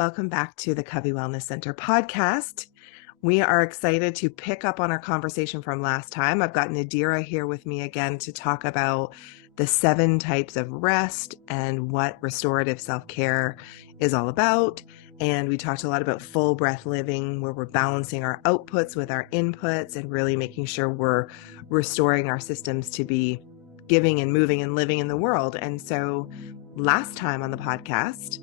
welcome back to the Covey Wellness Center podcast. We are excited to pick up on our conversation from last time. I've got Nadera here with me again to talk about the 7 types of rest and what restorative self-care is all about. And we talked a lot about full breath living, where we're balancing our outputs with our inputs and really making sure we're restoring our systems to be giving and moving and living in the world. And so last time on the podcast,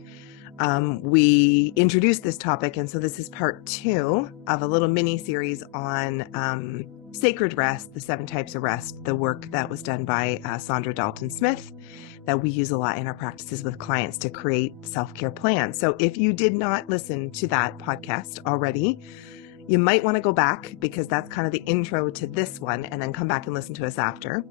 we introduced this topic. And so this is part 2 of a little mini series on sacred rest, the 7 types of rest, the work that was done by Saundra Dalton Smith that we use a lot in our practices with clients to create self-care plans. So if you did not listen to that podcast already, you might want to go back, because that's kind of the intro to this one, and then come back and listen to us after.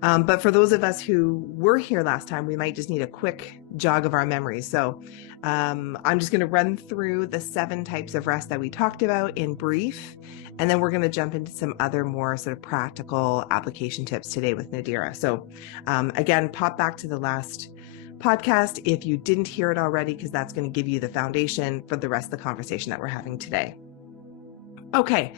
But for those of us who were here last time, we might just need a quick jog of our memories. So I'm just going to run through the 7 types of rest that we talked about in brief, and then we're going to jump into some other more sort of practical application tips today with Nadera. So again, pop back to the last podcast if you didn't hear it already, because that's going to give you the foundation for the rest of the conversation that we're having today. Okay,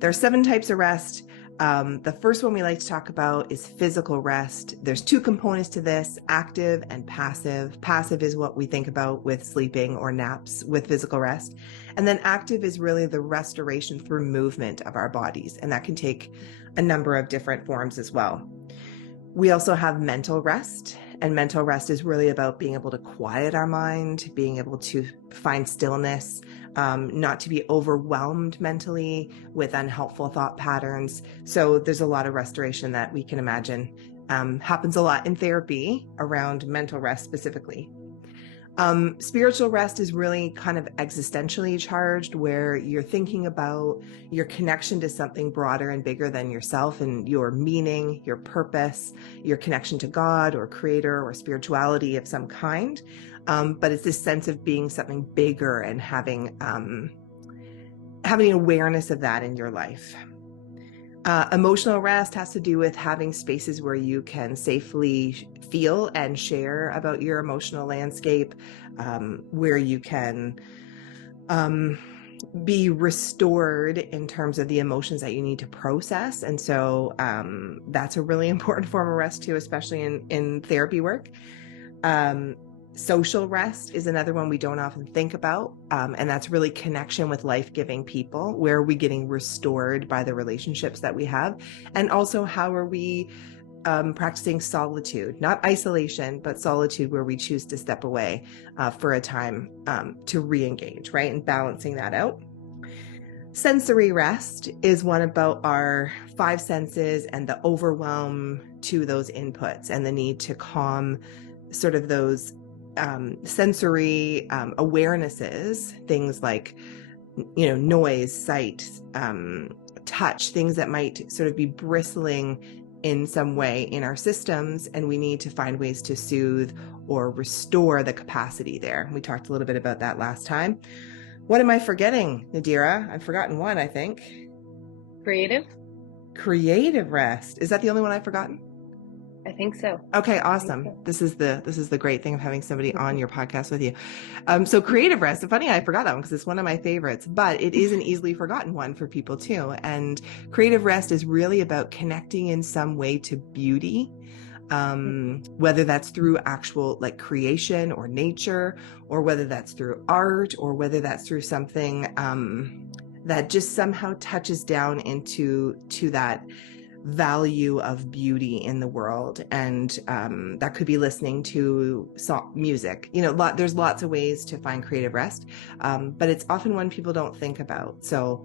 there are 7 types of rest. The first one we like to talk about is physical rest. There's 2 components to this, active and passive. Passive is what we think about with sleeping or naps with physical rest. And then active is really the restoration through movement of our bodies. And that can take a number of different forms as well. We also have mental rest. And mental rest is really about being able to quiet our mind, being able to find stillness, not to be overwhelmed mentally with unhelpful thought patterns. So there's a lot of restoration that we can imagine happens a lot in therapy around mental rest specifically. Spiritual rest is really kind of existentially charged, where you're thinking about your connection to something broader and bigger than yourself, and your meaning, your purpose, your connection to God or creator or spirituality of some kind. But it's this sense of being something bigger and having awareness of that in your life. Emotional rest has to do with having spaces where you can safely feel and share about your emotional landscape, where you can be restored in terms of the emotions that you need to process. And so that's a really important form of rest too, especially in therapy work. Social rest is another one we don't often think about. And that's really connection with life-giving people. Where are we getting restored by the relationships that we have? And also, how are we practicing solitude, not isolation, but solitude, where we choose to step away for a time to re-engage, right? And balancing that out. Sensory rest is one about our 5 senses and the overwhelm to those inputs and the need to calm sort of those sensory awarenesses, things like, noise, sight, touch, things that might sort of be bristling in some way in our systems. And we need to find ways to soothe or restore the capacity there. We talked a little bit about that last time. What am I forgetting, Nadera? I've forgotten one, I think. Creative rest. Is that the only one I've forgotten? I think so. Okay, awesome. This is the great thing of having somebody on your podcast with you. So creative rest, funny, I forgot that one because it's one of my favorites, but it is an easily forgotten one for people too. And creative rest is really about connecting in some way to beauty, whether that's through actual like creation or nature, or whether that's through art, or whether that's through something that just somehow touches down into that value of beauty in the world. And that could be listening to music. There's lots of ways to find creative rest, but it's often one people don't think about. So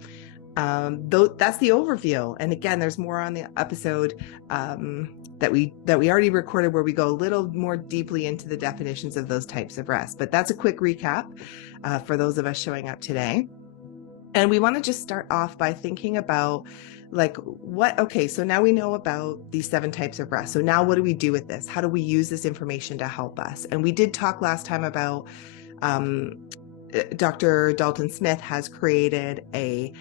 that's the overview. And again, there's more on the episode that we already recorded, where we go a little more deeply into the definitions of those types of rest. But that's a quick recap for those of us showing up today. And we want to just start off by thinking about so now we know about these 7 types of rest. So now what do we do with this? How do we use this information to help us? And we did talk last time about Dr. Dalton Smith has created a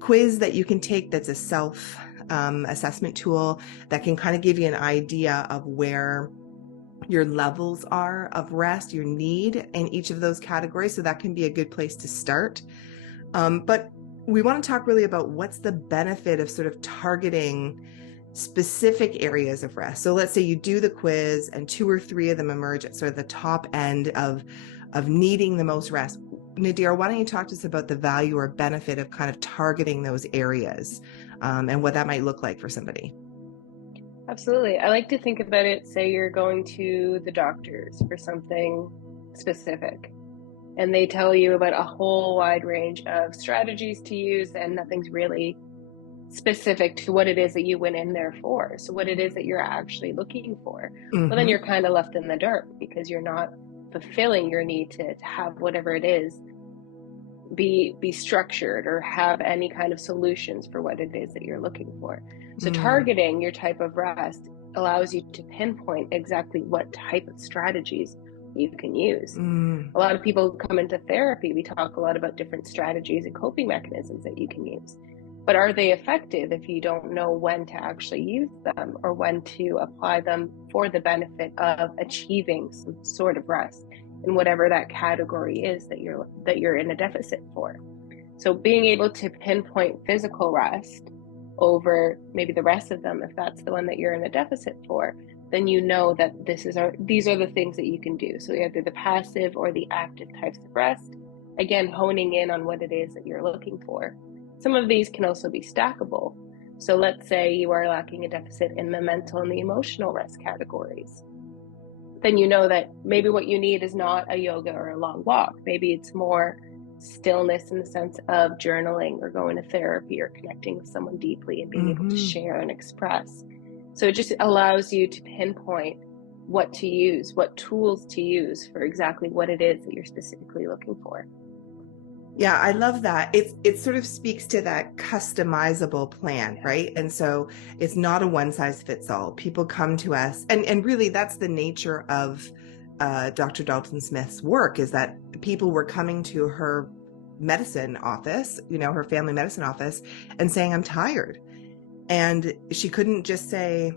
quiz that you can take that's a self assessment tool that can kind of give you an idea of where your levels are of rest, your need in each of those categories. So that can be a good place to start. But we want to talk really about what's the benefit of sort of targeting specific areas of rest. So let's say you do the quiz and 2 or 3 of them emerge at sort of the top end of needing the most rest. Nadera, why don't you talk to us about the value or benefit of kind of targeting those areas, and what that might look like for somebody? Absolutely. I like to think about it, say you're going to the doctors for something specific, and they tell you about a whole wide range of strategies to use, and nothing's really specific to what it is that you went in there for. So what it is that you're actually looking for. Well, then Mm-hmm. you're kind of left in the dark because you're not fulfilling your need to have whatever it is be structured or have any kind of solutions for what it is that you're looking for. So Mm. targeting your type of rest allows you to pinpoint exactly what type of strategies you can use. Mm. A lot of people come into therapy, we talk a lot about different strategies and coping mechanisms that you can use. But are they effective if you don't know when to actually use them or when to apply them for the benefit of achieving some sort of rest in whatever that category is that you're in a deficit for? So being able to pinpoint physical rest over maybe the rest of them, if that's the one that you're in a deficit for, then you know that these are the things that you can do. So either the passive or the active types of rest, again, honing in on what it is that you're looking for. Some of these can also be stackable. So let's say you are lacking a deficit in the mental and the emotional rest categories. Then you know that maybe what you need is not a yoga or a long walk. Maybe it's more stillness in the sense of journaling or going to therapy or connecting with someone deeply and being able to Mm-hmm. share and express. So it just allows you to pinpoint what to use, what tools to use for exactly what it is that you're specifically looking for. Yeah, I love that. It sort of speaks to that customizable plan, right? And so it's not a one size fits all. People come to us, and really that's the nature of Dr. Dalton Smith's work, is that people were coming to her medicine office, her family medicine office, and saying, "I'm tired," and she couldn't just say,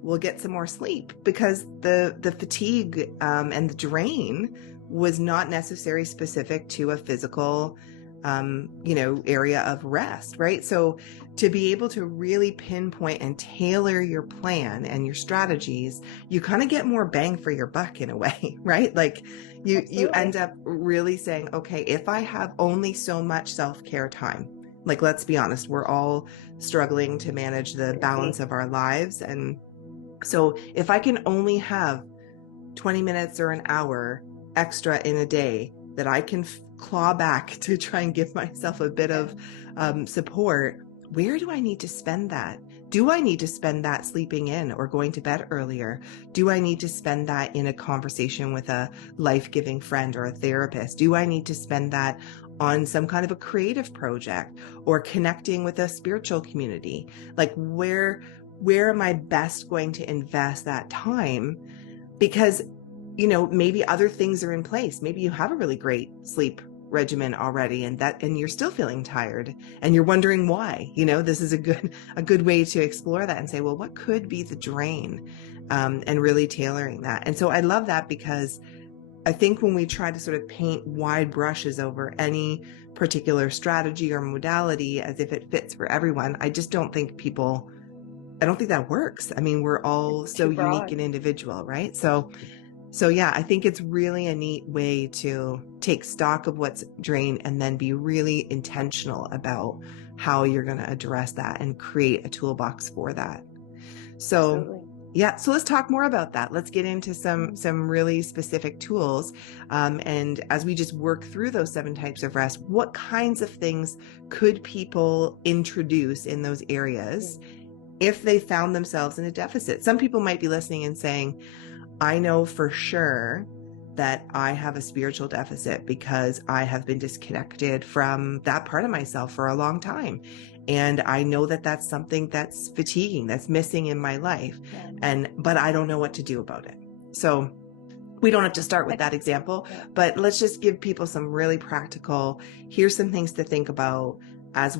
"We'll get some more sleep," because the fatigue, and the drain was not necessarily specific to a physical, area of rest, right? So to be able to really pinpoint and tailor your plan and your strategies, you kind of get more bang for your buck in a way, right? Like you Absolutely. end up really saying, okay, if I have only so much self-care time, like, let's be honest, we're all struggling to manage the balance Busy. of our lives. And so if I can only have 20 minutes or an hour extra in a day that I can claw back to try and give myself a bit Yeah. of support, where do I need to spend that? Do I need to spend that sleeping in or going to bed earlier? Do I need to spend that in a conversation with a life-giving friend or a therapist? Do I need to spend that on some kind of a creative project or connecting with a spiritual community? Like, where am I best going to invest that time? Because maybe other things are in place. Maybe you have a really great sleep regimen already, and you're still feeling tired and you're wondering why. This is a good way to explore that and say, well, what could be the drain, and really tailoring that. And so I love that, because I think when we try to sort of paint wide brushes over any particular strategy or modality as if it fits for everyone, I don't think that works. I mean, we're all It's so too unique broad. and individual, right? So yeah, I think it's really a neat way to take stock of what's drained and then be really intentional about how you're going to address that and create a toolbox for that. So Absolutely. yeah, so let's talk more about that. Let's get into some really specific tools. And as we just work through those 7 types of rest, what kinds of things could people introduce in those areas if they found themselves in a deficit? Some people might be listening and saying, I know for sure that I have a spiritual deficit because I have been disconnected from that part of myself for a long time. And I know that that's something that's fatiguing, that's missing in my life. Yeah. But I don't know what to do about it. So we don't have to start with that example, Yeah. but let's just give people some really practical, here's some things to think about as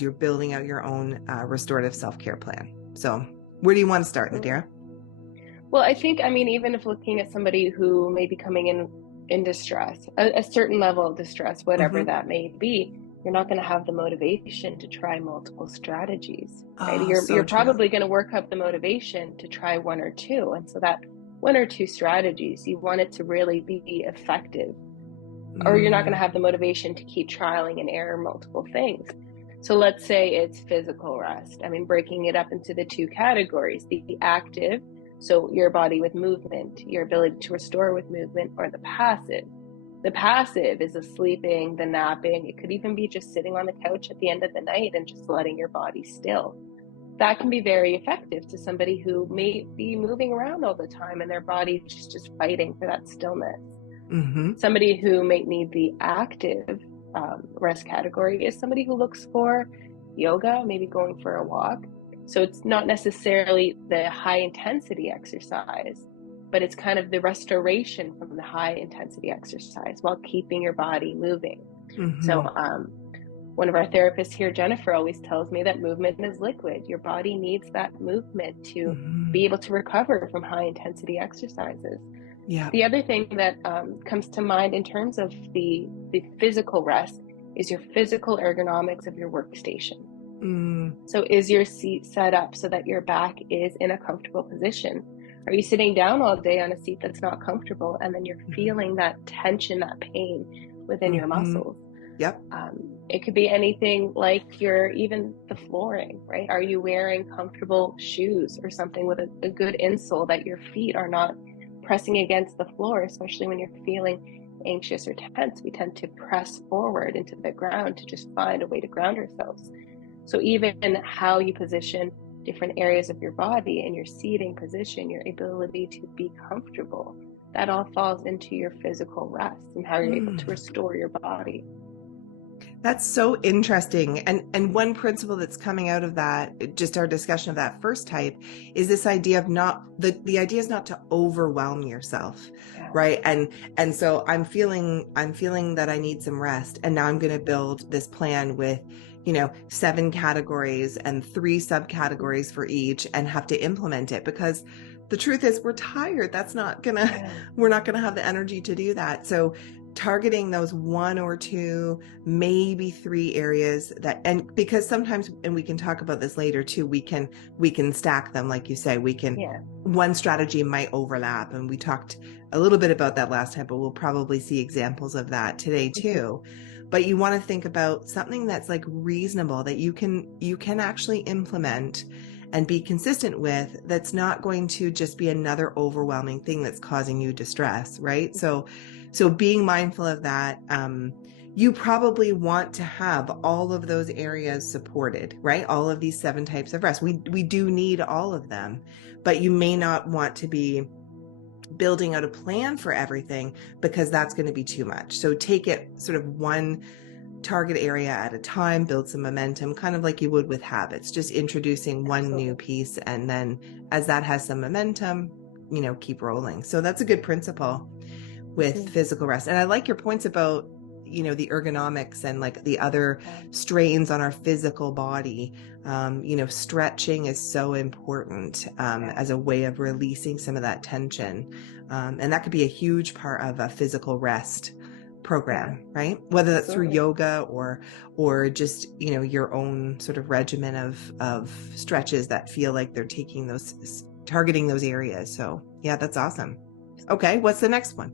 you're building out your own restorative self-care plan. So where do you want to start, Absolutely. Nadera? Well, I think, I mean, even if looking at somebody who may be coming in distress, a certain level of distress, whatever Mm-hmm. that may be, you're not going to have the motivation to try multiple strategies, right? Oh, You're so true. probably going to work up the motivation to try one or two. And so that one or two strategies, you want it to really be effective, or you're not going to Mm, have the motivation to keep trialing and error multiple things. So let's say it's physical rest. I mean, breaking it up into the two categories, the active, so your body with movement, your ability to restore with movement, or the passive. The passive is the sleeping, the napping. It could even be just sitting on the couch at the end of the night and just letting your body still. That can be very effective to somebody who may be moving around all the time and their body is just fighting for that stillness. mm-hmm. Somebody who may need the active rest category is somebody who looks for yoga, maybe going for a walk. So it's not necessarily the high intensity exercise, but it's kind of the restoration from the high intensity exercise while keeping your body moving. Mm-hmm. So one of our therapists here, Jennifer, always tells me that movement is liquid. Your body needs that movement to Mm-hmm. be able to recover from high intensity exercises. Yeah. The other thing that comes to mind in terms of the physical rest is your physical ergonomics of your workstation. Mm, So is your seat set up so that your back is in a comfortable position? Are you sitting down all day on a seat that's not comfortable, and then you're mm-hmm. feeling that tension, that pain within your Mm-hmm. muscles? Yep. It could be anything like even the flooring, right? Are you wearing comfortable shoes or something with a good insole that your feet are not pressing against the floor, especially when you're feeling anxious or tense? We tend to press forward into the ground to just find a way to ground ourselves. So even how you position different areas of your body and your seating position, your ability to be comfortable, that all falls into your physical rest and how you're able to Mm. restore your body. That's so interesting. And one principle that's coming out of that, just our discussion of that first type, is this idea of not the idea is not to overwhelm yourself, Yeah. right? And so I'm feeling that I need some rest. And now I'm going to build this plan with, 7 categories and 3 subcategories for each and have to implement it because the truth is we're tired. Yeah. We're not gonna have the energy to do that. So targeting those 1 or 2, maybe 3 areas and because sometimes, and we can talk about this later too, we can stack them, like you say, Yeah. one strategy might overlap, and we talked a little bit about that last time, but we'll probably see examples of that today Mm-hmm. too. But you want to think about something that's like reasonable that you can actually implement and be consistent with, that's not going to just be another overwhelming thing that's causing you distress, right? So being mindful of that. You probably want to have all of those areas supported, right? All of these 7 types of rest. We do need all of them, but you may not want to be building out a plan for everything because that's going to be too much. So take it sort of one target area at a time, build some momentum, kind of like you would with habits, just introducing one new Absolutely. piece. And then as that has some momentum, keep rolling. So that's a good principle with Mm-hmm. physical rest. And I like your points about, the ergonomics and like the other Yeah. strains on our physical body. Stretching is so important Yeah. as a way of releasing some of that tension. And that could be a huge part of a physical rest Yeah. program, right? Whether that's through Absolutely. yoga or just, your own sort of regimen of stretches that feel like they're targeting those areas. So yeah, that's awesome. Okay, what's the next one?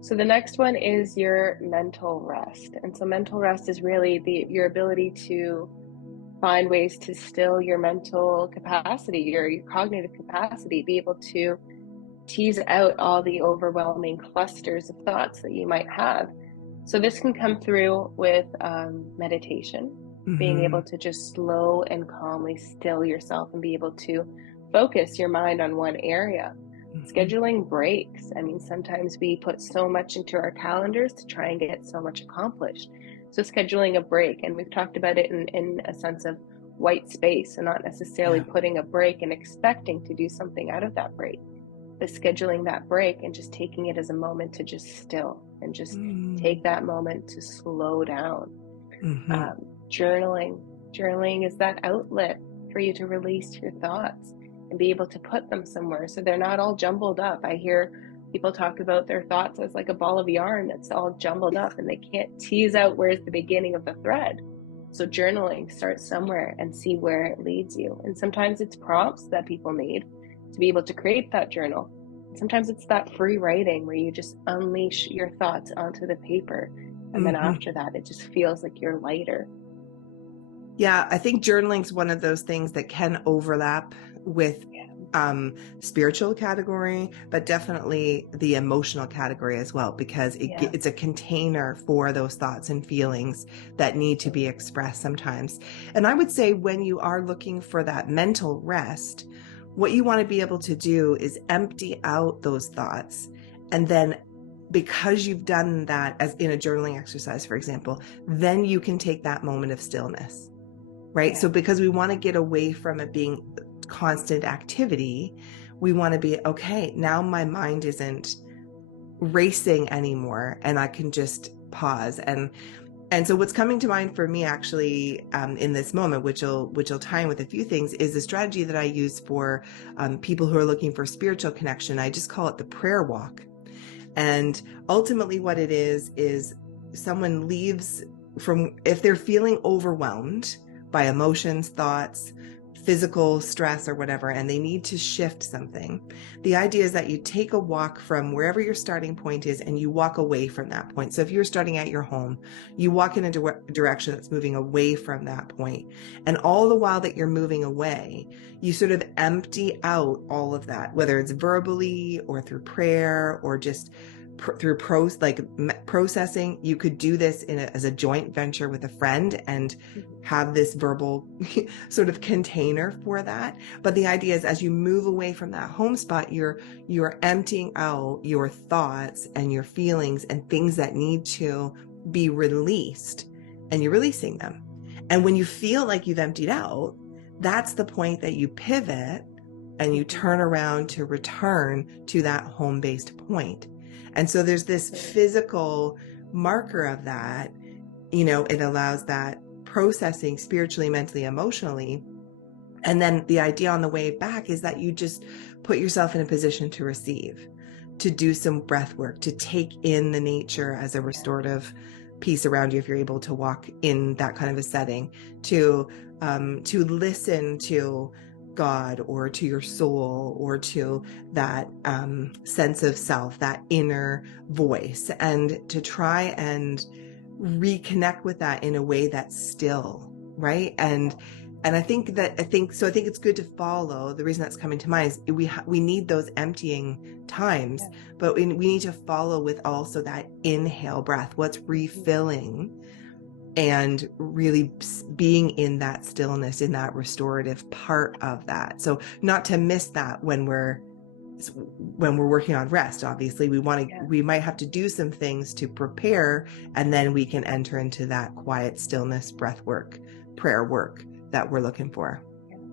So the next one is your mental rest. And so mental rest is really your ability to find ways to still your mental capacity, your cognitive capacity, be able to tease out all the overwhelming clusters of thoughts that you might have. So this can come through with meditation, being Mm-hmm. able to just slow and calmly still yourself and be able to focus your mind on one area. Mm-hmm. Scheduling breaks. I mean, sometimes we put so much into our calendars to try and get so much accomplished. So scheduling a break, and we've talked about it in a sense of white space and not necessarily Yeah. putting a break and expecting to do something out of that break, but scheduling that break and just taking it as a moment to just still and just Mm-hmm. take that moment to slow down. Mm-hmm. Journaling. Journaling is that outlet for you to release your thoughts. and be able to put them somewhere so they're not all jumbled up. I hear people talk about their thoughts as like a ball of yarn that's all jumbled up and they can't tease out where's the beginning of the thread. So journaling, start somewhere and see where it leads you. And sometimes it's prompts that people need to be able to create that journal. Sometimes it's that free writing where you just unleash your thoughts onto the paper. And then after that, it just feels like you're lighter. Yeah, I think journaling is one of those things that can overlap with spiritual category, but definitely the emotional category as well, because it's a container for those thoughts and feelings that need to be expressed sometimes. And I would say when you are looking for that mental rest, what you want to be able to do is empty out those thoughts. And then because you've done that, as in a journaling exercise, for example, then you can take that moment of stillness, right? Yeah. So because we want to get away from it being constant activity, we want to be, okay, now my mind isn't racing anymore and I can just pause. And so what's coming to mind for me actually in this moment, which will tie in with a few things, is the strategy that I use for people who are looking for spiritual connection. I just call it the prayer walk. And ultimately what it is someone leaves from, if they're feeling overwhelmed by emotions, thoughts, physical stress or whatever, and they need to shift something. The idea is that you take a walk from wherever your starting point is and you walk away from that point. So if you're starting at your home, you walk in a direction that's moving away from that point. And all the while that you're moving away, you sort of empty out all of that, whether it's verbally or through prayer or just through processing. You could do this as a joint venture with a friend and have this verbal sort of container for that. But the idea is, as you move away from that home spot, you're emptying out your thoughts and your feelings and things that need to be released, and you're releasing them. And when you feel like you've emptied out, that's the point that you pivot and you turn around to return to that home-based point. And so there's this physical marker of that, it allows that processing spiritually, mentally, emotionally. And then the idea on the way back is that you just put yourself in a position to receive, to do some breath work, to take in the nature as a restorative piece around you if you're able to walk in that kind of a setting, to listen to God or to your soul or to that sense of self, that inner voice, and to try and reconnect with that in a way that's still, right? And I think it's good to follow. The reason that's coming to mind is we need those emptying times, but we need to follow with also that inhale breath, what's refilling, and really being in that stillness, in that restorative part of that. So not to miss that when we're working on rest. Obviously we might have to do some things to prepare, and then we can enter into that quiet stillness, breath work, prayer work that we're looking for.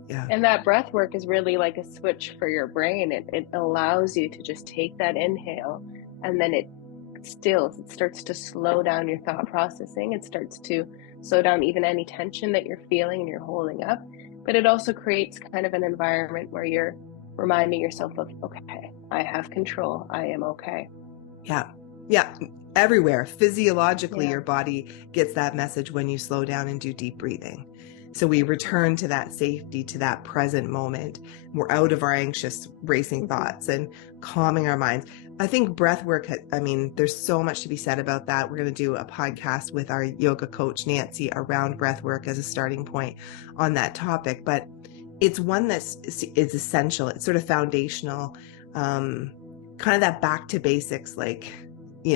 Yeah. And that breath work is really like a switch for your brain. It allows you to just take that inhale, and then it starts to slow down your thought processing. It starts to slow down even any tension that you're feeling and you're holding up. But it also creates kind of an environment where you're reminding yourself of, okay, I have control. I am okay. Yeah. Everywhere. Physiologically, your body gets that message when you slow down and do deep breathing. So we return to that safety, to that present moment. We're out of our anxious racing thoughts and calming our minds. I think breath work, there's so much to be said about that. We're going to do a podcast with our yoga coach, Nancy, around breath work as a starting point on that topic. But it's one that's is essential. It's sort of foundational, kind of that back to basics, like,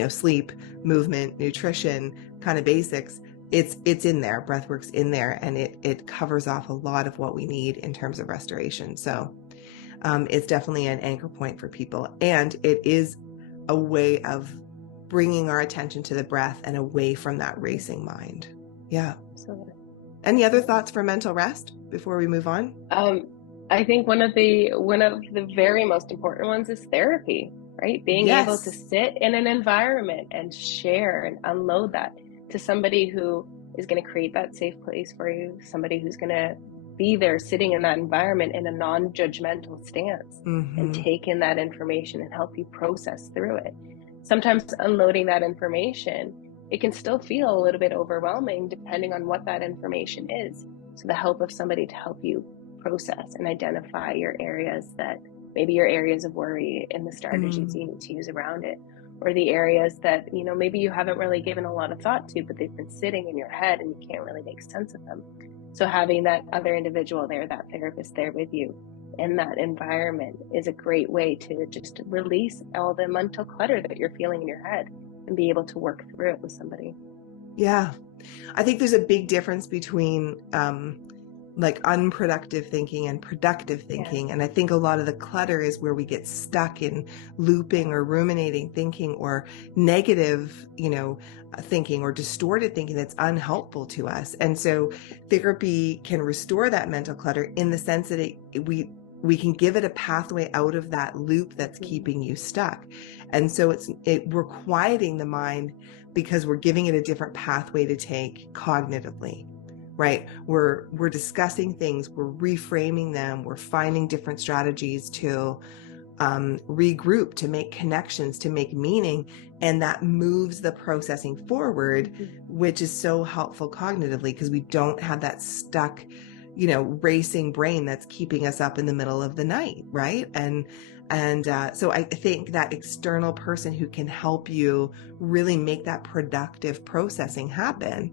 sleep, movement, nutrition, kind of basics. It's in there. Breathwork's in there, and it covers off a lot of what we need in terms of restoration. So it's definitely an anchor point for people, and it is a way of bringing our attention to the breath and away from that racing mind. Yeah. Absolutely. Any other thoughts for mental rest before we move on? I think one of the very most important ones is therapy, right? Being able to sit in an environment and share and unload that to somebody who is going to create that safe place for you, somebody who's going to be there sitting in that environment in a non-judgmental stance and take in that information and help you process through it. Sometimes unloading that information, it can still feel a little bit overwhelming depending on what that information is. So the help of somebody to help you process and identify your areas that maybe your areas of worry and the strategies you need to use around it, or the areas that, you know, maybe you haven't really given a lot of thought to, but they've been sitting in your head and you can't really make sense of them. So having that other individual there, that therapist there with you in that environment is a great way to just release all the mental clutter that you're feeling in your head and be able to work through it with somebody. Yeah. I think there's a big difference between like unproductive thinking and productive thinking. And I think a lot of the clutter is where we get stuck in looping or ruminating thinking or negative, you know, thinking or distorted thinking that's unhelpful to us. And so therapy can restore that mental clutter in the sense that we can give it a pathway out of that loop that's keeping you stuck. And so we're quieting the mind because we're giving it a different pathway to take cognitively. Right? We're discussing things, we're reframing them, we're finding different strategies to regroup, to make connections, to make meaning, and that moves the processing forward, which is so helpful cognitively because we don't have that stuck, you know, racing brain that's keeping us up in the middle of the night, right? And so I think that external person who can help you really make that productive processing happen,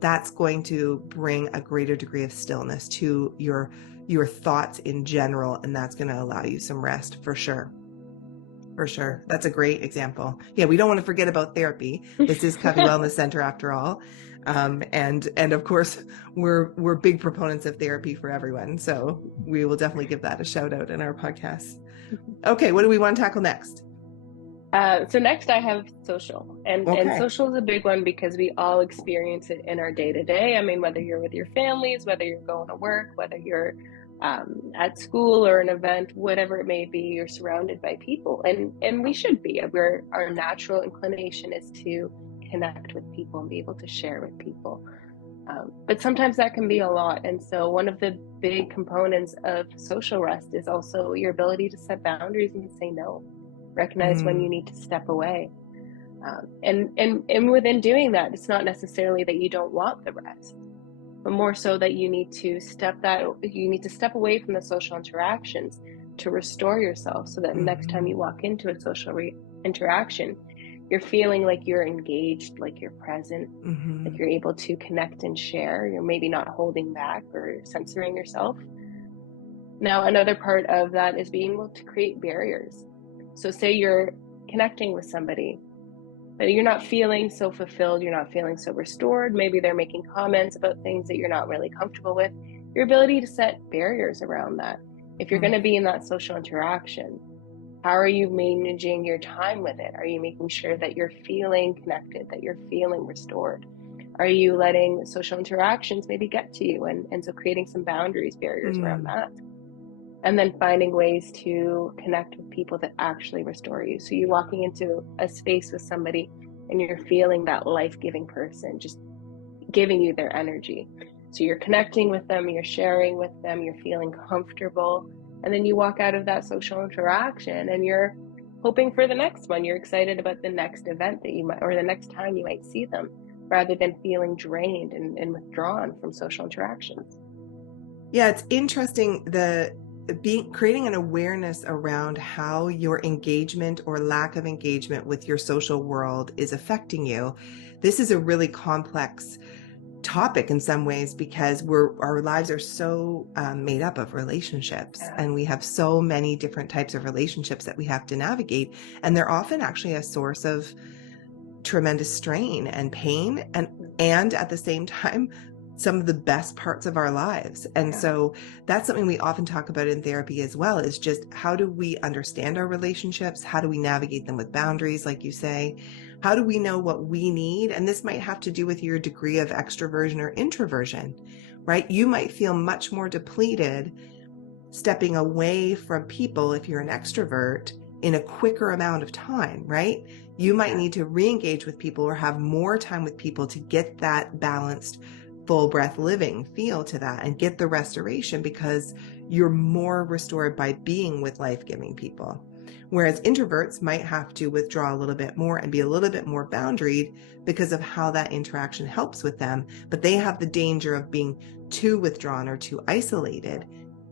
that's going to bring a greater degree of stillness to your thoughts in general, and that's going to allow you some rest for sure. For sure. That's a great example. Yeah, we don't want to forget about therapy. This is Covey Wellness Center after all. And of course, we're big proponents of therapy for everyone. So we will definitely give that a shout out in our podcast. Okay, what do we want to tackle next? So next I have social, and social is a big one because we all experience it in our day-to-day. I mean, whether you're with your families, whether you're going to work, whether you're at school or an event, whatever it may be, you're surrounded by people, and we should be. Our natural inclination is to connect with people and be able to share with people. But sometimes that can be a lot. And so one of the big components of social rest is also your ability to set boundaries and say no. Recognize when you need to step away. And within doing that, it's not necessarily that you don't want the rest, but more so that you need to step away from the social interactions to restore yourself so that next time you walk into a social interaction, you're feeling like you're engaged, like you're present, like you're able to connect and share. You're maybe not holding back or censoring yourself. Now, another part of that is being able to create barriers. So say you're connecting with somebody, but you're not feeling so fulfilled, you're not feeling so restored. Maybe they're making comments about things that you're not really comfortable with. Your ability to set barriers around that. If you're going to be in that social interaction, how are you managing your time with it? Are you making sure that you're feeling connected, that you're feeling restored? Are you letting social interactions maybe get to you? And so creating some boundaries, barriers around that. And then finding ways to connect with people that actually restore you. So you're walking into a space with somebody and you're feeling that life-giving person just giving you their energy. So you're connecting with them, you're sharing with them, you're feeling comfortable. And then you walk out of that social interaction and you're hoping for the next one. You're excited about the next event that you might, or the next time you might see them, rather than feeling drained and withdrawn from social interactions. Yeah, it's interesting, creating an awareness around how your engagement or lack of engagement with your social world is affecting you. This is a really complex topic in some ways because our lives are so made up of relationships, and we have so many different types of relationships that we have to navigate, and they're often actually a source of tremendous strain and pain, and at the same time some of the best parts of our lives. And so that's something we often talk about in therapy as well, is just how do we understand our relationships? How do we navigate them with boundaries, like you say? How do we know what we need? And this might have to do with your degree of extroversion or introversion, right? You might feel much more depleted stepping away from people if you're an extrovert in a quicker amount of time, right? You might need to re-engage with people or have more time with people to get that balanced full breath living feel to that and get the restoration, because you're more restored by being with life-giving people. Whereas introverts might have to withdraw a little bit more and be a little bit more boundaried because of how that interaction helps with them, but they have the danger of being too withdrawn or too isolated.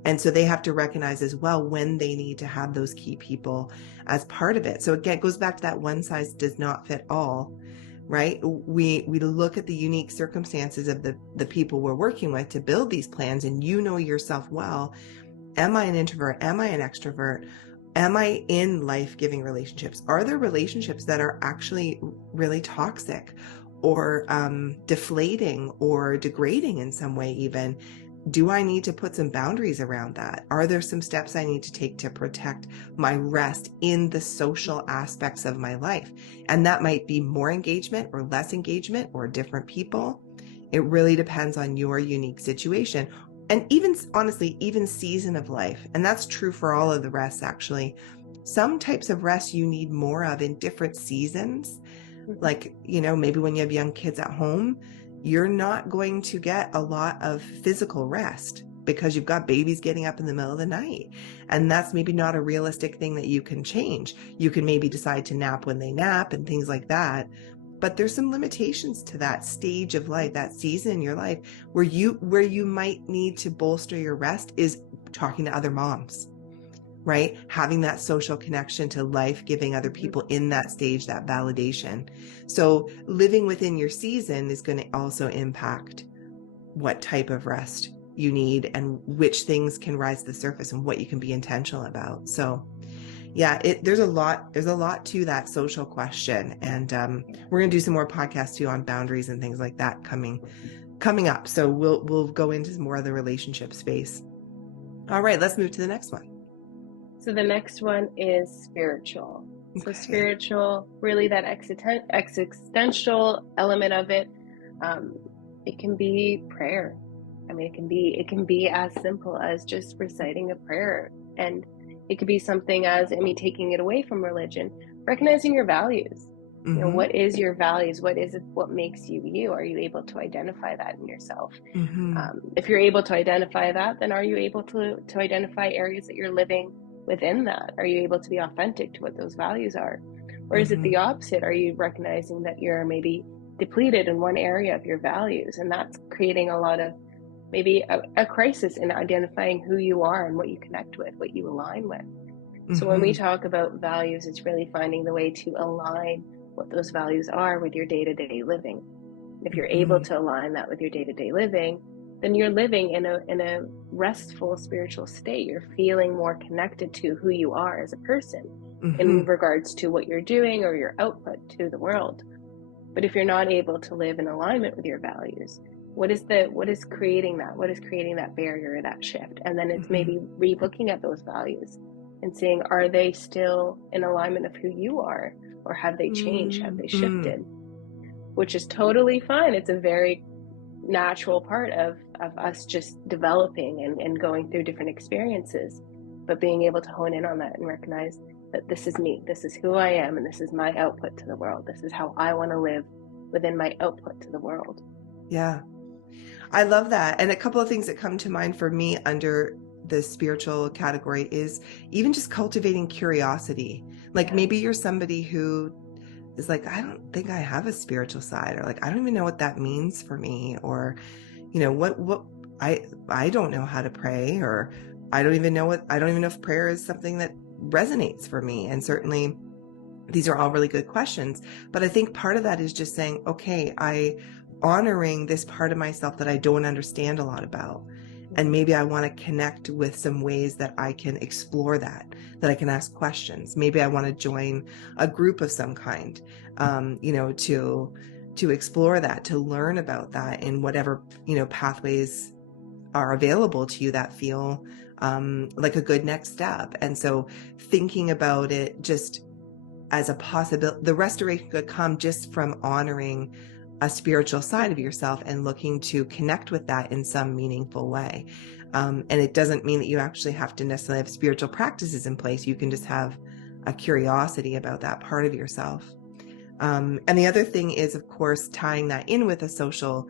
And so they have to recognize as well when they need to have those key people as part of it. So again, it goes back to that one size does not fit all, right? We look at the unique circumstances of the people we're working with to build these plans, and you know yourself well. Am I an introvert? Am I an extrovert? Am I in life-giving relationships? Are there relationships that are actually really toxic or deflating or degrading in some way even? Do I need to put some boundaries around that? Are there some steps I need to take to protect my rest in the social aspects of my life? And that might be more engagement or less engagement or different people. It really depends on your unique situation. And even, honestly, even season of life. And that's true for all of the rest, actually. Some types of rest you need more of in different seasons. Like, maybe when you have young kids at home, you're not going to get a lot of physical rest because you've got babies getting up in the middle of the night. And that's maybe not a realistic thing that you can change. You can maybe decide to nap when they nap and things like that. But there's some limitations to that stage of life, that season in your life where you might need to bolster your rest is talking to other moms, right? Having that social connection to life, giving other people in that stage, that validation. So living within your season is going to also impact what type of rest you need and which things can rise to the surface and what you can be intentional about. So yeah, there's a lot to that social question. And we're going to do some more podcasts too on boundaries and things like that coming up. So we'll go into more of the relationship space. All right, let's move to the next one. So the next one is spiritual. So spiritual, really that existential element of it. It can be prayer. I mean, it can be as simple as just reciting a prayer, and it could be something as, taking it away from religion, recognizing your values. Mm-hmm. What is your values? What is it? What makes you you? Are you able to identify that in yourself? Mm-hmm. If you're able to identify that, then are you able to identify areas that you're living within that? Are you able to be authentic to what those values are? Or is it the opposite? Are you recognizing that you're maybe depleted in one area of your values, and that's creating a lot of maybe a crisis in identifying who you are and what you connect with, what you align with? So when we talk about values, it's really finding the way to align what those values are with your day-to-day living. If you're able to align that with your day-to-day living, then you're living in a restful spiritual state. You're feeling more connected to who you are as a person in regards to what you're doing or your output to the world. But if you're not able to live in alignment with your values, what is creating that? What is creating that barrier or that shift? And then it's maybe re-looking at those values and seeing, are they still in alignment of who you are, or have they changed? Have they shifted? Which is totally fine. It's a very natural part of us just developing and going through different experiences, but being able to hone in on that and recognize that this is me, this is who I am, and this is my output to the world. This is how I want to live within my output to the world. Yeah, I love that. And a couple of things that come to mind for me under the spiritual category is even just cultivating curiosity. Like maybe you're somebody who is like, I don't think I have a spiritual side, or like, I don't even know what that means for me, or, what I don't know how to pray, or I don't even know if prayer is something that resonates for me. And certainly these are all really good questions, but I think part of that is just saying, okay, honoring this part of myself that I don't understand a lot about. And maybe I want to connect with some ways that I can explore that I can ask questions. Maybe I want to join a group of some kind, to explore that, to learn about that in whatever, pathways are available to you that feel like a good next step. And so thinking about it just as a possibility, the restoration could come just from honoring a spiritual side of yourself and looking to connect with that in some meaningful way. And it doesn't mean that you actually have to necessarily have spiritual practices in place. You can just have a curiosity about that part of yourself. And the other thing is, of course, tying that in with a social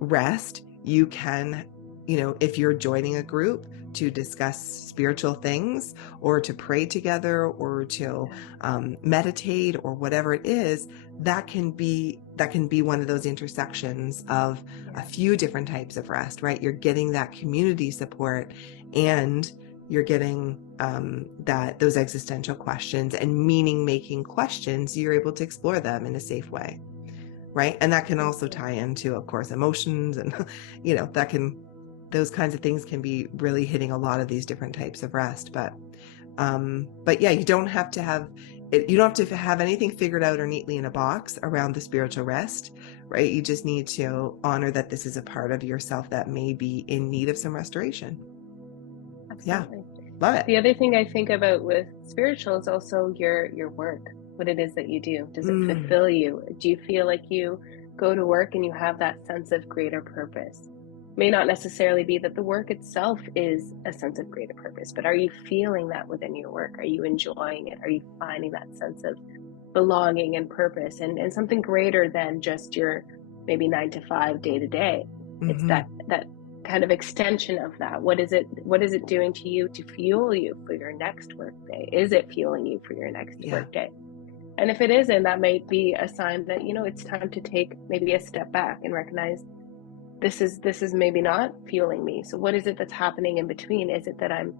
rest, you can, if you're joining a group to discuss spiritual things or to pray together or to meditate or whatever it is, that can be one of those intersections of a few different types of rest, right? You're getting that community support, and you're getting those existential questions and meaning making questions. You're able to explore them in a safe way, right? And that can also tie into, of course, emotions, and those kinds of things can be really hitting a lot of these different types of rest. But yeah, you don't have to have anything figured out or neatly in a box around the spiritual rest, right? You just need to honor that this is a part of yourself that may be in need of some restoration. Absolutely. Yeah, love it. The other thing I think about with spiritual is also your work, what it is that you do. Does it fulfill you? Do you feel like you go to work and you have that sense of greater purpose? May not necessarily be that the work itself is a sense of greater purpose, but are you feeling that within your work? Are you enjoying it? Are you finding that sense of belonging and purpose and something greater than just your maybe 9 to 5 day to day? It's that kind of extension of that. What is it doing to you to fuel you for your next work day? Is it fueling you for your next work day? And if it isn't, that might be a sign that, it's time to take maybe a step back and recognize this is maybe not fueling me. So what is it that's happening in between? Is it that I'm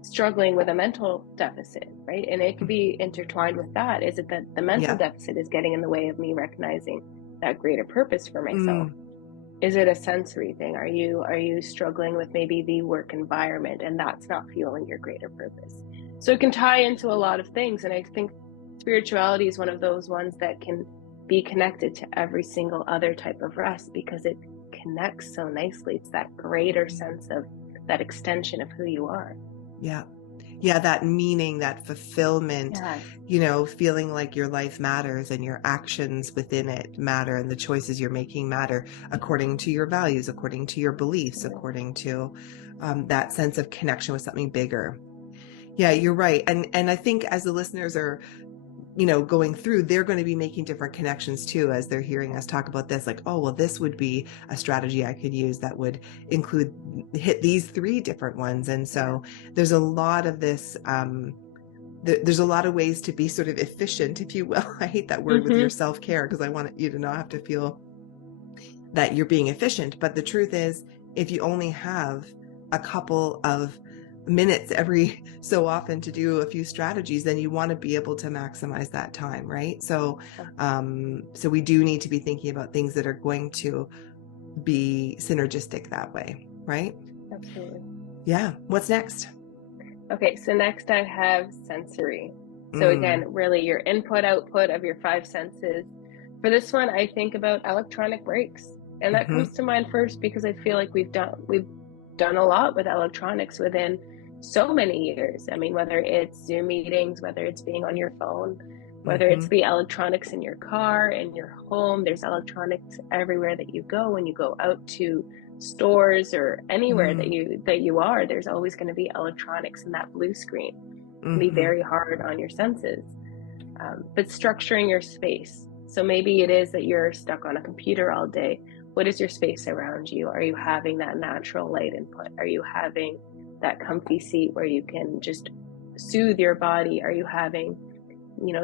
struggling with a mental deficit, right? And it could be intertwined with that. Is it that the mental deficit is getting in the way of me recognizing that greater purpose for myself? Is it a sensory thing? Are you struggling with maybe the work environment and that's not fueling your greater purpose? So it can tie into a lot of things. And I think spirituality is one of those ones that can be connected to every single other type of rest because it connects so nicely. It's that greater sense of that extension of who you are. Yeah, that meaning, that fulfillment, feeling like your life matters and your actions within it matter and the choices you're making matter according to your values, according to your beliefs, according to that sense of connection with something bigger. Yeah, you're right. And I think as the listeners are going through, they're going to be making different connections too, as they're hearing us talk about this, like, oh, well, this would be a strategy I could use that would hit these 3 different ones. And so there's a lot of this, there's a lot of ways to be sort of efficient, if you will. I hate that word with your self-care because I want you to not have to feel that you're being efficient. But the truth is, if you only have a couple of minutes every so often to do a few strategies, then you want to be able to maximize that time, right? So so we do need to be thinking about things that are going to be synergistic that way, right? Absolutely. Yeah. What's next? Okay, so next I have sensory. So again, really your input output of your 5 senses. For this one, I think about electronic breaks, and that comes to mind first because I feel like we've done a lot with electronics within so many years. I mean, whether it's Zoom meetings, whether it's being on your phone, whether it's the electronics in your car, in your home, there's electronics everywhere that you go. When you go out to stores or anywhere that you are, there's always going to be electronics, and that blue screen can be very hard on your senses. But structuring your space. So maybe it is that you're stuck on a computer all day. What is your space around you? Are you having that natural light input? Are you having that comfy seat where you can just soothe your body? Are you having,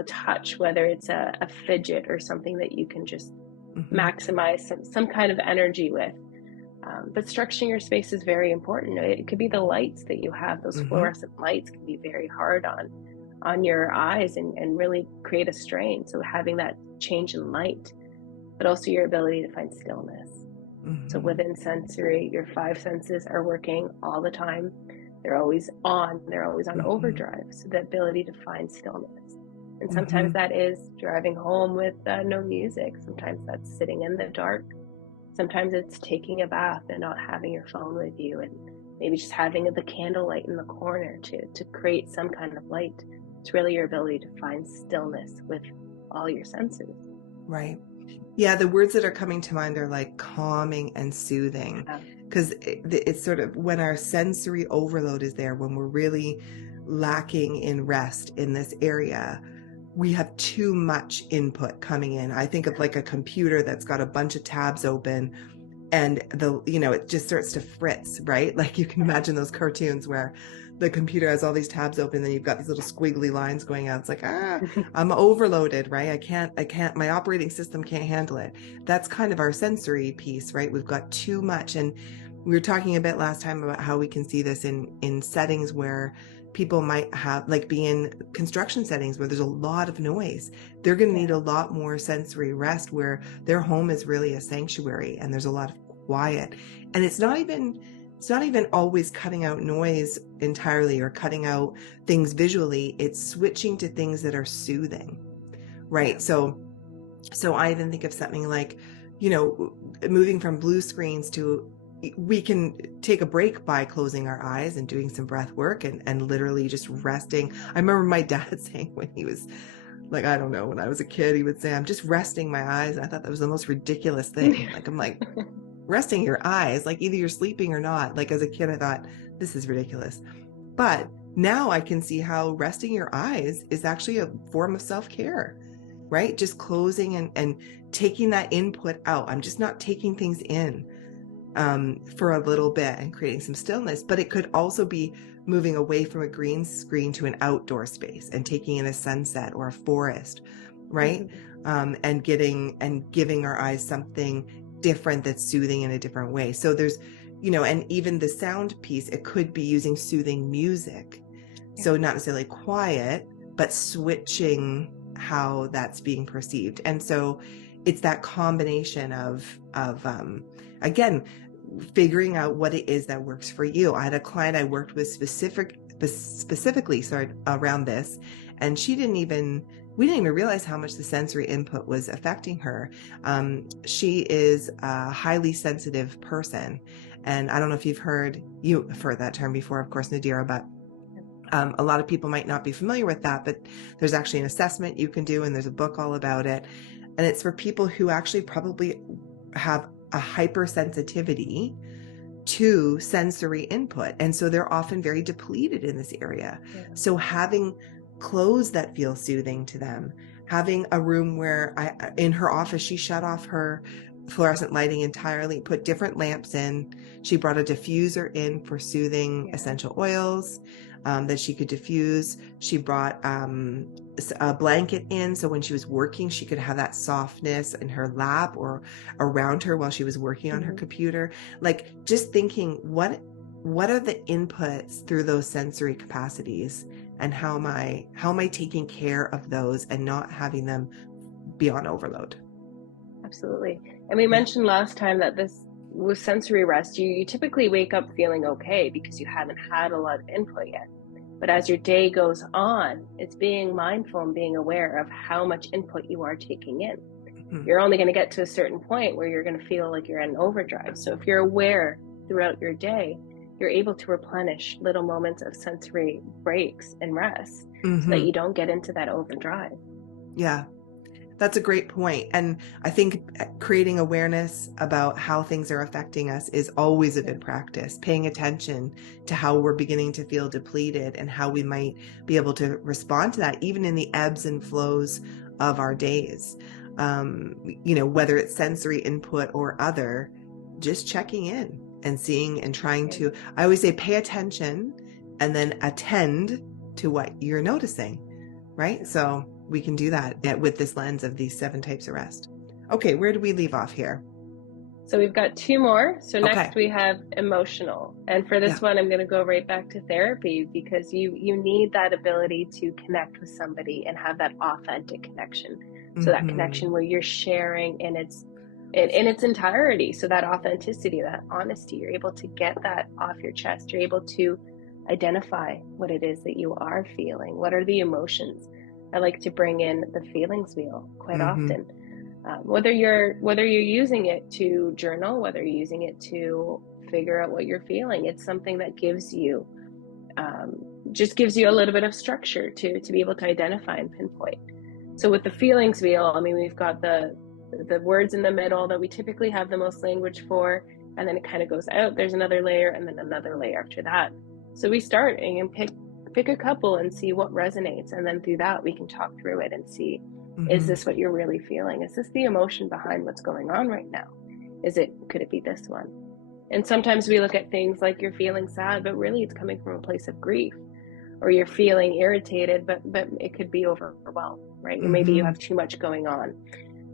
touch, whether it's a fidget or something that you can just maximize some kind of energy with? But structuring your space is very important. It could be the lights that you have. Those fluorescent lights can be very hard on your eyes and really create a strain. So having that change in light, but also your ability to find stillness. So within sensory, your 5 senses are working all the time. They're always on overdrive. So the ability to find stillness. And sometimes that is driving home with no music. Sometimes that's sitting in the dark. Sometimes it's taking a bath and not having your phone with you, and maybe just having the candlelight in the corner to create some kind of light. It's really your ability to find stillness with all your senses. Right. Yeah, the words that are coming to mind are like calming and soothing, because it's sort of when our sensory overload is there, when we're really lacking in rest in this area, we have too much input coming in. I think of like a computer that's got a bunch of tabs open, and it just starts to fritz, right? Like you can imagine those cartoons where the computer has all these tabs open, then you've got these little squiggly lines going out. It's like, I'm overloaded, right? I can't, my operating system can't handle it. That's kind of our sensory piece, right? We've got too much. And we were talking a bit last time about how we can see this in settings where people might have, like, be in construction settings where there's a lot of noise. They're going to need a lot more sensory rest, where their home is really a sanctuary and there's a lot of quiet. And it's not even always cutting out noise entirely or cutting out things visually. It's switching to things that are soothing, right? So I even think of something like, moving from blue screens to, we can take a break by closing our eyes and doing some breath work and literally just resting. I remember my dad saying, when he was like, I don't know, when I was a kid, he would say, I'm just resting my eyes. And I thought that was the most ridiculous thing. Like, I'm like, resting your eyes, like either you're sleeping or not. Like as a kid, I thought, this is ridiculous. But now I can see how resting your eyes is actually a form of self-care, right? Just closing and taking that input out. I'm just not taking things in for a little bit and creating some stillness. But it could also be moving away from a green screen to an outdoor space and taking in a sunset or a forest, right? And giving our eyes something different that's soothing in a different way. So there's, and even the sound piece, it could be using soothing music. So not necessarily quiet, but switching how that's being perceived. And so it's that combination of again, figuring out what it is that works for you. I had a client I worked with specifically around this, and we didn't even realize how much the sensory input was affecting her. She is a highly sensitive person. And I don't know if you've heard that term before, of course, Nadera, but a lot of people might not be familiar with that, but there's actually an assessment you can do, and there's a book all about it. And it's for people who actually probably have a hypersensitivity to sensory input. And so they're often very depleted in this area. So having clothes that feel soothing to them, having a room where in her office, she shut off her fluorescent lighting entirely, put different lamps in. She brought a diffuser in for soothing essential oils that she could diffuse. She brought a blanket in, so when she was working, she could have that softness in her lap or around her while she was working on her computer. Like, just thinking, what are the inputs through those sensory capacities, and how am I taking care of those and not having them be on overload? Absolutely. And we mentioned last time that this with sensory rest, you typically wake up feeling okay because you haven't had a lot of input yet. But as your day goes on, it's being mindful and being aware of how much input you are taking in. You're only going to get to a certain point where you're going to feel like you're in overdrive. So if you're aware throughout your day, you're able to replenish little moments of sensory breaks and rest so that you don't get into that overdrive. Yeah. That's a great point. And I think creating awareness about how things are affecting us is always a good practice. Paying attention to how we're beginning to feel depleted and how we might be able to respond to that, even in the ebbs and flows of our days. Whether it's sensory input or other, just checking in and seeing and trying to, I always say, pay attention and then attend to what you're noticing, right? So we can do that with this lens of these 7 types of rest. Okay, where do we leave off here? So we've got 2 more. So next we have emotional. And for this one, I'm going to go right back to therapy, because you need that ability to connect with somebody and have that authentic connection. So that connection where you're sharing in its entirety. So that authenticity, that honesty, you're able to get that off your chest. You're able to identify what it is that you are feeling. What are the emotions? I like to bring in the feelings wheel quite often. Whether you're using it to journal, whether you're using it to figure out what you're feeling, it's something that gives you just gives you a little bit of structure to be able to identify and pinpoint. So with the feelings wheel, I mean, we've got the words in the middle that we typically have the most language for, and then it kind of goes out. There's another layer and then another layer after that. So we start and pick pick a couple and see what resonates. And then through that, we can talk through it and see, is Mm-hmm. this what you're really feeling? Is this the emotion behind what's going on right now? Could it be this one? And sometimes we look at things like you're feeling sad, but really it's coming from a place of grief, or you're feeling irritated, but it could be overwhelmed, right? Maybe you Mm-hmm. have too much going on.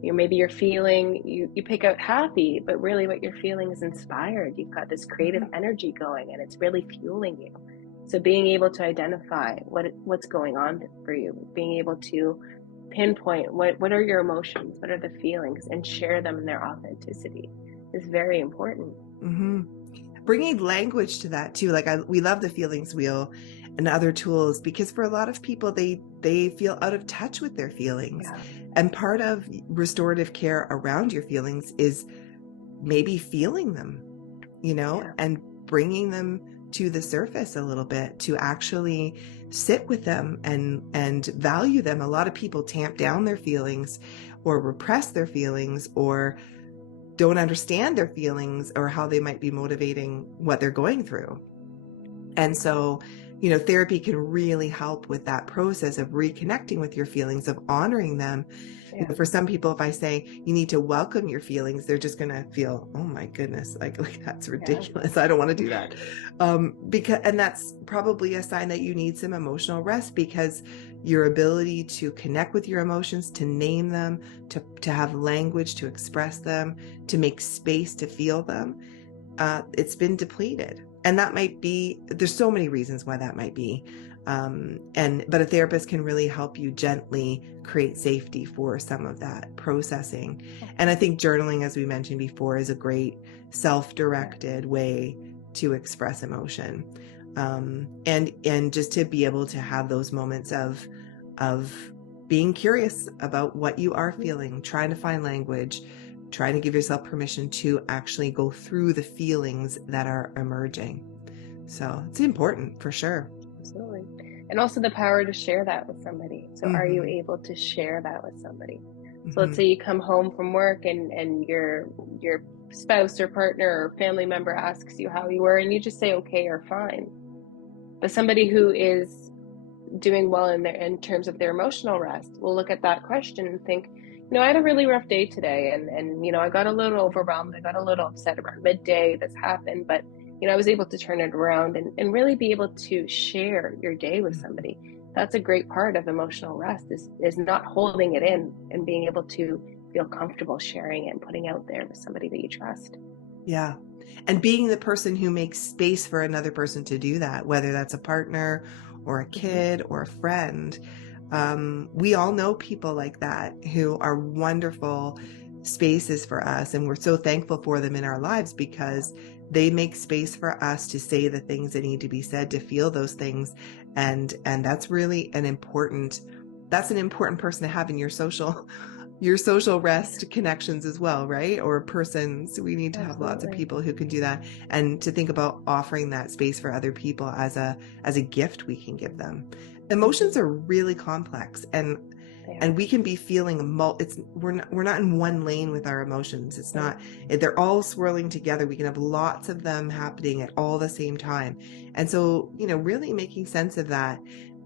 Maybe you're feeling, you pick out happy, but really what you're feeling is inspired. You've got this creative Mm-hmm. energy going and it's really fueling you. So being able to identify what's going on for you, being able to pinpoint what are your emotions, what are the feelings, and share them in their authenticity is very important. Mm-hmm. Bringing language to that too. Like we love the feelings wheel and other tools, because for a lot of people, they feel out of touch with their feelings. Yeah. And part of restorative care around your feelings is maybe feeling them, Yeah. and bringing them to the surface a little bit, to actually sit with them and value them. A lot of people tamp down their feelings or repress their feelings or don't understand their feelings or how they might be motivating what they're going through. And so, therapy can really help with that process of reconnecting with your feelings, of honoring them. Yeah. For some people, if I say you need to welcome your feelings, they're just going to feel, oh my goodness, like that's ridiculous. I don't want to do that. And that's probably a sign that you need some emotional rest, because your ability to connect with your emotions, to name them, to have language, to express them, to make space to feel them, it's been depleted. And that might be, there's so many reasons why that might be. But a therapist can really help you gently create safety for some of that processing. And I think journaling, as we mentioned before, is a great self-directed way to express emotion. And just to be able to have those moments of being curious about what you are feeling, trying to find language, trying to give yourself permission to actually go through the feelings that are emerging. So it's important for sure. Absolutely. And also the power to share that with somebody. So are you Mm-hmm. able to share that with somebody? So let's Mm-hmm. say you come home from work and your spouse or partner or family member asks you how you were, and you just say okay or fine. But somebody who is doing well in terms of their emotional rest will look at that question and think, I had a really rough day today, and I got a little overwhelmed, I got a little upset around midday, this happened, but I was able to turn it around and really be able to share your day with somebody. That's a great part of emotional rest, is not holding it in and being able to feel comfortable sharing it and putting out there with somebody that you trust. Yeah. And being the person who makes space for another person to do that, whether that's a partner or a kid or a friend. We all know people like that who are wonderful spaces for us. And we're so thankful for them in our lives, because they make space for us to say the things that need to be said, to feel those things. And that's really an important person to have in your social rest connections as well, right? Or persons. We need to have lots of Absolutely. people who can do that, and to think about offering that space for other people as a gift we can give them. Emotions are really complex, and we can be feeling we're not in one lane with our emotions. It's not, they're all swirling together. We can have lots of them happening at all the same time. And so, really making sense of that.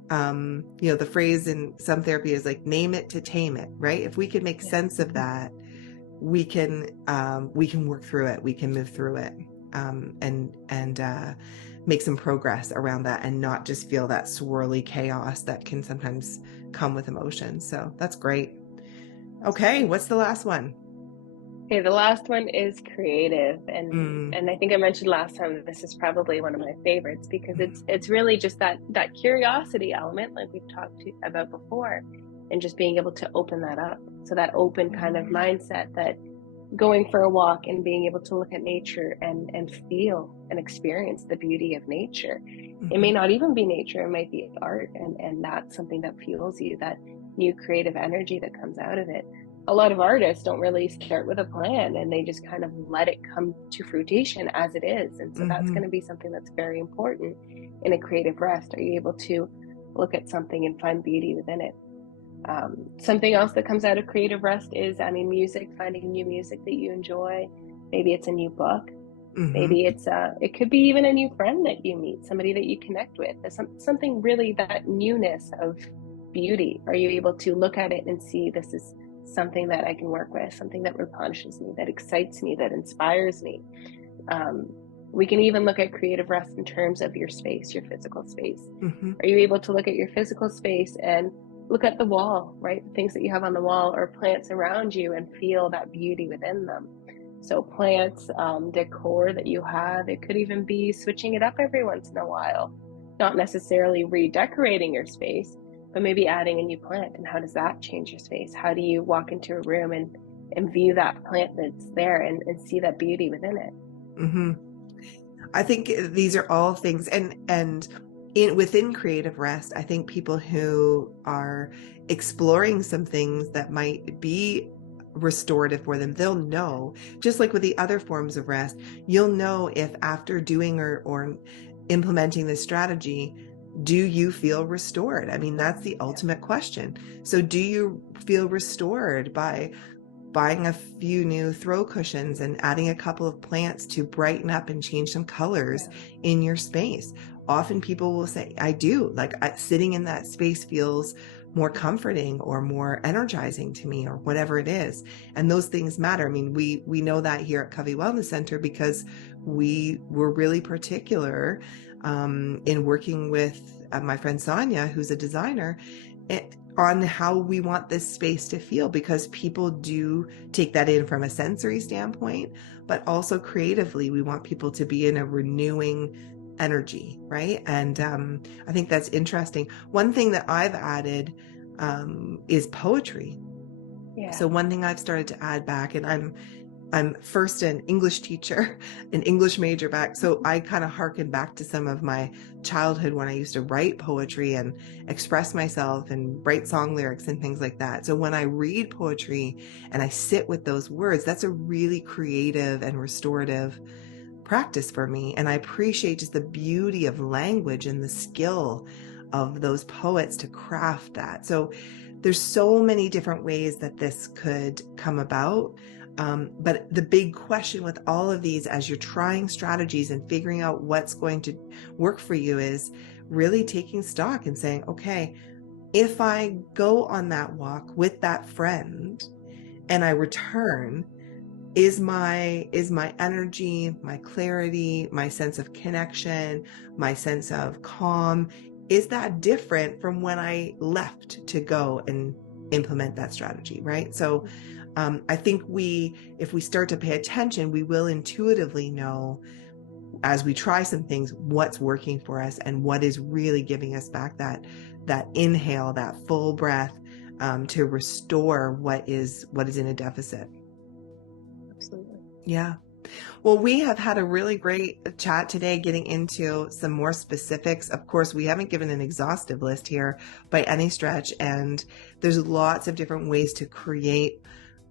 The phrase in some therapy is like, name it to tame it, right? If we can make sense of that, we can work through it. We can move through it, and make some progress around that, and not just feel that swirly chaos that can sometimes come with emotions. So that's great. Okay, what's the last one? Okay, the last one is creative, and I think I mentioned last time this is probably one of my favorites, because it's really just that curiosity element, like we've talked about before, and just being able to open that up. So that open kind of mindset, that going for a walk and being able to look at nature and feel and experience the beauty of nature. It may not even be nature, it might be art, and that's something that fuels you, that new creative energy that comes out of it. A lot of artists don't really start with a plan, and they just kind of let it come to fruition as it is. And so that's going to be something that's very important in a creative rest. Are you able to look at something and find beauty within it? Something else that comes out of creative rest is, music, finding new music that you enjoy. Maybe it's a new book. Mm-hmm. Maybe it could be even a new friend that you meet, somebody that you connect with. Something really, that newness of beauty. Are you able to look at it and see, this is something that I can work with, something that replenishes me, that excites me, that inspires me? Um, we can even look at creative rest in terms of your space, your physical space. Mm-hmm. Are you able to look at your physical space and look at the wall, right? The things that you have on the wall or plants around you, and feel that beauty within them. So plants, decor that you have, it could even be switching it up every once in a while. Not necessarily redecorating your space, but maybe adding a new plant. And how does that change your space? How do you walk into a room and view that plant that's there and see that beauty within it? Mm-hmm. I think these are all things, and within creative rest, I think people who are exploring some things that might be restorative for them, they'll know, just like with the other forms of rest, you'll know if after doing or implementing this strategy, do you feel restored? I mean, that's the ultimate question. So do you feel restored by buying a few new throw cushions and adding a couple of plants to brighten up and change some colors in your space? Often people will say, I do, like sitting in that space feels more comforting or more energizing to me, or whatever it is. And those things matter. I mean, we know that here at Covey Wellness Center, because we were really particular in working with my friend Sonia, who's a designer, on how we want this space to feel, because people do take that in from a sensory standpoint, but also creatively, we want people to be in a renewing energy, right? And I think that's interesting. One thing that I've added is poetry. Yeah. So one thing I've started to add back, and I'm first an English teacher, an English major back. So I kind of harken back to some of my childhood when I used to write poetry and express myself and write song lyrics and things like that. So when I read poetry and I sit with those words, that's a really creative and restorative practice for me. And I appreciate just the beauty of language and the skill of those poets to craft that. So there's so many different ways that this could come about. But the big question with all of these, as you're trying strategies and figuring out what's going to work for you, is really taking stock and saying, okay, if I go on that walk with that friend and I return, is my energy, my clarity, my sense of connection, my sense of calm, is that different from when I left to go and implement that strategy, right? So I think if we start to pay attention, we will intuitively know, as we try some things, what's working for us and what is really giving us back that inhale, that full breath, to restore what is in a deficit. Absolutely. Yeah. Well, we have had a really great chat today, getting into some more specifics. Of course, we haven't given an exhaustive list here by any stretch, and there's lots of different ways to create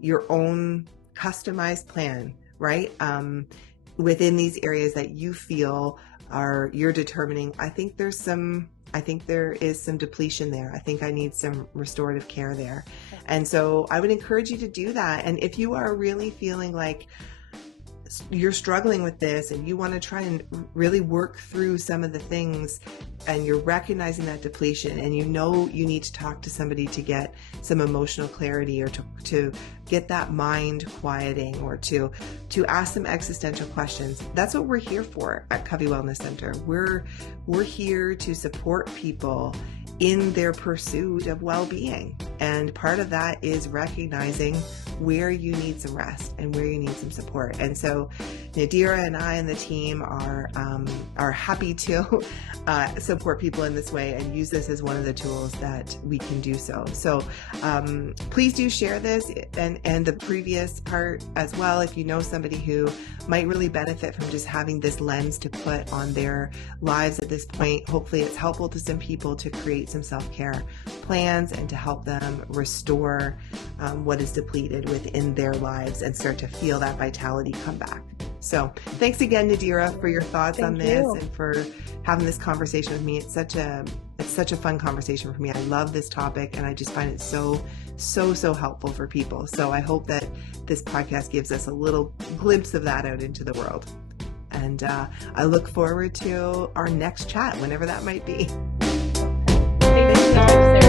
your own customized plan, right? Within these areas that you feel you're determining, I think there is some depletion there. I think I need some restorative care there. And so I would encourage you to do that. And if you are really feeling like you're struggling with this and you want to try and really work through some of the things, and you're recognizing that depletion, and you know you need to talk to somebody to get some emotional clarity, or to get that mind quieting, or to ask some existential questions, that's what we're here for at Covey Wellness Center. We're here to support people in their pursuit of well-being. And part of that is recognizing where you need some rest and where you need some support. And so Nadera and I and the team are happy to support people in this way and use this as one of the tools that we can do so. So please do share this and the previous part as well, if you know somebody who might really benefit from just having this lens to put on their lives at this point. Hopefully it's helpful to some people to create some self-care plans and to help them restore what is depleted within their lives and start to feel that vitality come back. So thanks again, Nadera, for your thoughts on this and for having this conversation with me. It's such a fun conversation for me. I love this topic, and I just find it so helpful for people. So I hope that this podcast gives us a little glimpse of that out into the world. And I look forward to our next chat, whenever that might be. Thank you so much, Sarah.